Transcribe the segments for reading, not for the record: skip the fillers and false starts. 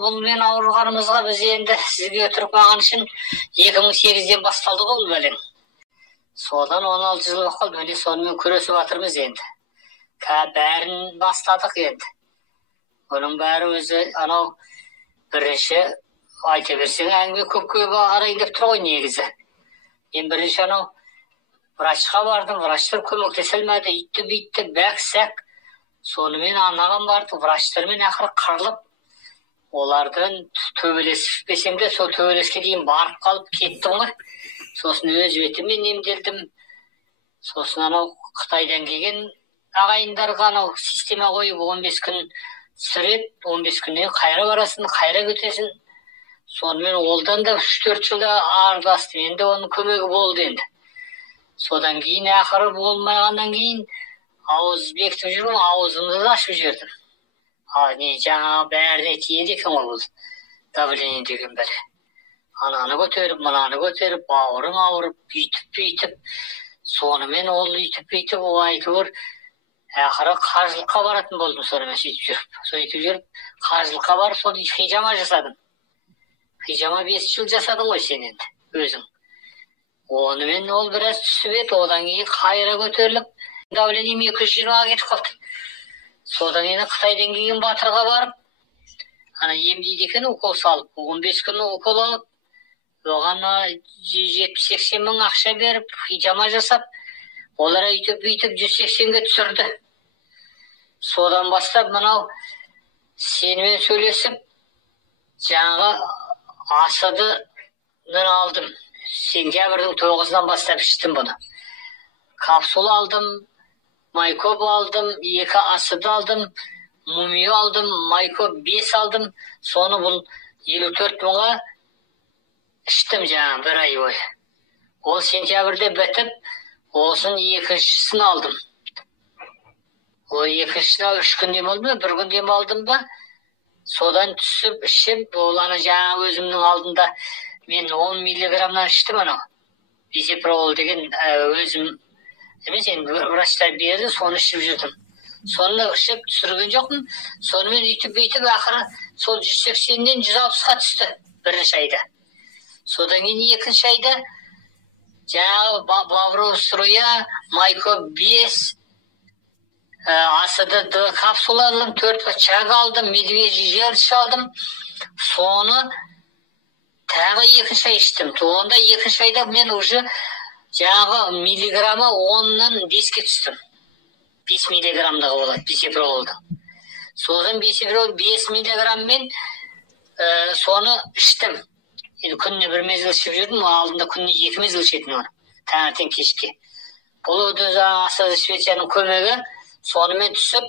Бұл мен ауырғанымызға біз енді сізге өтірік маған үшін 2008-ден басталды ғой бұл бәлең. Содан 16 жыл болып қалды, міне сонымен күресіп жатырмыз енді. Бәрін бастадық енді. Оның бәрі өзі анау бірінші айта берсең әңгіме көпке қарайын деп тұр ғой негізі. Мен бірінші анау врачқа бардым, врачтар көмектесе алмады, үйтті бүйтті, бәк-сәк. Сонымен анаған барды, врачтармен ақыры қырылып, олардан төбелеспесем де сол төбелеске дейін барып қалып кеттім ғой. Сосын өз бетіммен емделдім. Сосын анау Қытайдан келген ағайындарға анау система қойып 15 күн түсіреді, 15 күннен қайра барасың, қайра кетесің. Сонымен олдан да 3-4 жылда араластым. Енді оның көмегі болды енді. Содан кейін ақыры болмайғаннан кейін ауыз бекітіп жүрмін, аузымды да ашып жібердім. Не жаңа бәріне тиеді екен ғой бұл давление деген бәле. Ананы көтеріп, мынаны көтеріп, бауырың ауырып, бүйтіп. Сонымен ол бүйтіп, әйтеуір ақыры қажылыққа баратын болдым сонымен сөйтіп жүріп, қажылыққа барып, сол хижама жасадым. Хижама 5 жыл жасадың ғой сен енді, өзің. Онымен ол біраз түсіп еді, одан кейін қайра көтеріліп, давлением 220-ға кетіп қалды. Содан енді Қытайдан келген батырға барып, ана емдейді екен, укол салып, 15 күн укол алып, оған 70-80 мың ақша беріп, хижама жасап, олар бүйтіп 180-ге түсірді. Содан бастап мынау сенімен сөйлесіп, жаңағы асыдын алдым. Сентябрьдің 9-дан бастап іштім бұны. Капсула алдым, майкоп алдым, 2 асыды алдым, мумию алдым, майкоп 5 алдым. Соны бұл 54 мыңға іштім жаңа бір ай бойы. Ол сентябрьде бітіп, осын 2-шісін алдым. Ол 2-шісін 3 күнден алдым ба, 1 күнден алдым ба, содан түсіп ішіп, ол ана жаңа өзімнің алдында мен 10 миллиграммнан іштім анау. Бисепрол деген өзім емес, енді врачтар берді, соны ішіп жүрдім. Соны ішіп түсірген жоқпын. Сонымен бүйтіп ақыры сол 180-ден 160-ға түсті бірінші айда. Содан кейін 2-ші айда жаңағы Бавроструя, майкоп 5, асыды капсула алдым, 4 чак алдым, медвежий желчь алдым. Соны тағы 2-ші ай іштім. Онда 2-ші айда мен уже жаңағы миллиграмма 10-нан 5-ке түстім. 5 миллиграмдағы болады, бисепролды. Содан бисепрол 5 миллиграммен соны іштім. Енді күніне 1 мезгіл ішіп жүрдім, алдында күніне 2 мезгіл ішетін оны, таңертең кешке. Бұл жаңағы асыды Швецияның көмегі, сонымен түсіп,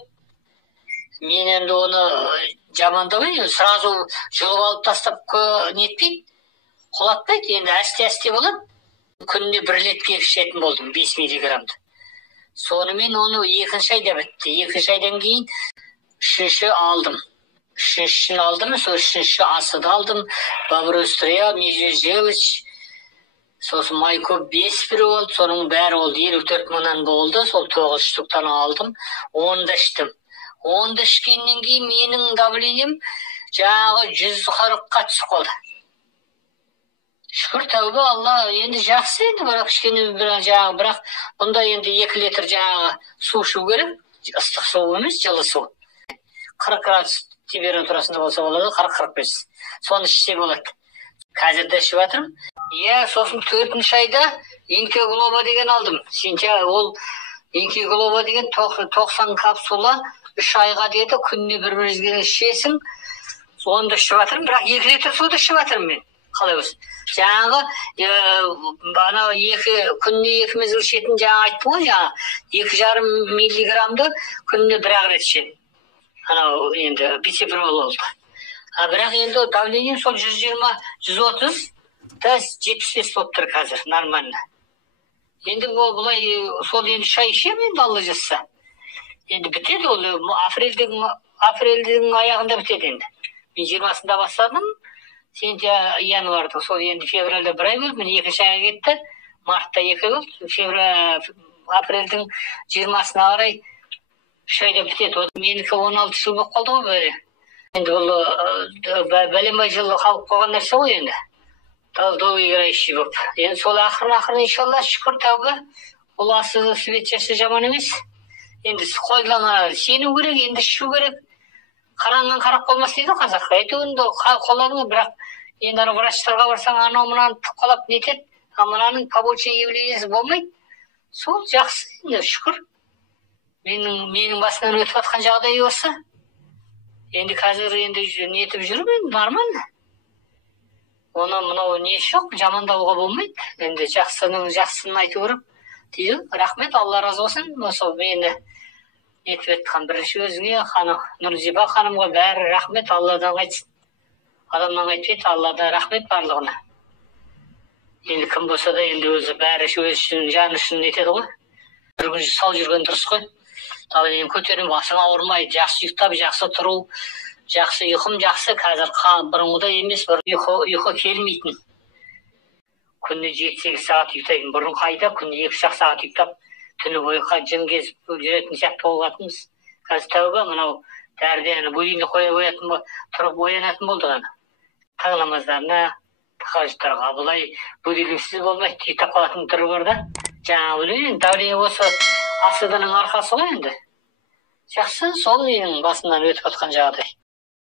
мен енді оны жамандамай, сразу жұлып алып тастап нетпейді, құлатпайды, енді әсте болады. Күніне 1 литке ішетін болдым, 5 миллиграмды. Сонымен оны 2-ші айда бітті. 2-ші айдан кейін 3-ші алдым. 3-шін алдым, сол 3-ші асыды алдым, Бавроструя, медвежий желчь, сосын майкоп 5 бірі болды, соның бәрі болды, 54 мыңнан болды, сол 9 штуктан алдым, 10-да іштім. 10-да ішкеннен кейін менің давлением жаңағы 140-қа түсіп қалды. Шүкір тәубе Алла, енді жақсы енді, бірақ бұнда енді 2 литр жаңағы су ішу керек, ыстық су емес, жылы су. 40 градус температурасында болса болады, 40-45. Соны ішсе болады. Қазірде ішіп жатырмын. Сосын 4-ші айда инкеглоба деген алдым. Ол инкеглоба деген 90 капсула 3 айға деді, күніне 1 мезгіл ішесің. Оны да ішіп жатырмын, бірақ 2 литр суды ішіп жатырмын мен. Қалай өз? Жаңағы күніне 2 мезгіл ішетін жаңа айттым ғой, 2,5 миллиграмды күніне 1 рет ішемін. Анау енді бисепрол болды. Бірақ енді давлением сол 120-130 да 75 болып тұр қазір, нормально. Енді бұлай сол енді шай ішемін енді Алла жазса. Енді бітеді ол, апрельдің аяғында бітеді енді. Мен 20-сында бастадым, январда, сол енді февральда 1 ай болды, мен 2-ші айға кетті, мартта 2 болды, апрельдің 20-сына қарай 3 айда бітеді. Менікі 16 жыл болып қалды ғой бәрі. Енді бұл бәленбай жылы қалып қойған нәрсе ғой енді. Долгоиграющий болып. Енді сол ақырын иншалла шүкір тәуба. Ол асы свет жасы жаман емес. Енді қойлана сену керек, енді ішу керек. Қаранған қарап қалмас дейді қазақ. Әйтеуір қолданыңыз, бірақ енді врачтарға барсаң, анау мынаны тұқалап нетеді, мынаның побочный явлениесі болмайды. Сол жақсы, енді шүкір. Менің басынан өтіп жатқан жағдай осы. Енді қазір нетіп жүрмін, нормально. Оны мынау не жоқ, жамандауға болмайды. Енді жақсысын айту керек. Дейді, рахмет, Алла разы болсын. Осы мені нетіп етқан бірінші өзіңе, Нұрзиба ханымға бәрі рахмет, Алладан қайтсын. Адамнан қайтпайды, Алладан рахмет барлығына. Енді кім болса да енді өзі бәрі өз үшін, жаны үшін нетеді ғой. Бір күн сау жүрген дұрыс қой. Енді көтерім басың ауырмайды, жақсы ұйықтап, жақсы тұру, жақсы ұйқым жақсы. Қазір бұрынғыдай емес, бір ұйқы келмейтін. Күніне 7-8 сағат ұйықтайтын. Бұрын қайда күніне 2 сағат ұйықтап, түні бойы жын кезіп жүретін сияқты болғанбыз. Қазір тәуба, мынау дәріден будильник қоя қоятын, тұрып оянатын болды ғана. Таң намаздарына, тахажжудтарға бұлай будильниксіз болмайды, ұйықтап қалатын түрі бар да. Жаңа білейін, давление осы асыдының арқасы ғой енді. Жақсы, сол менің басымнан өтіп жатқан жағдай.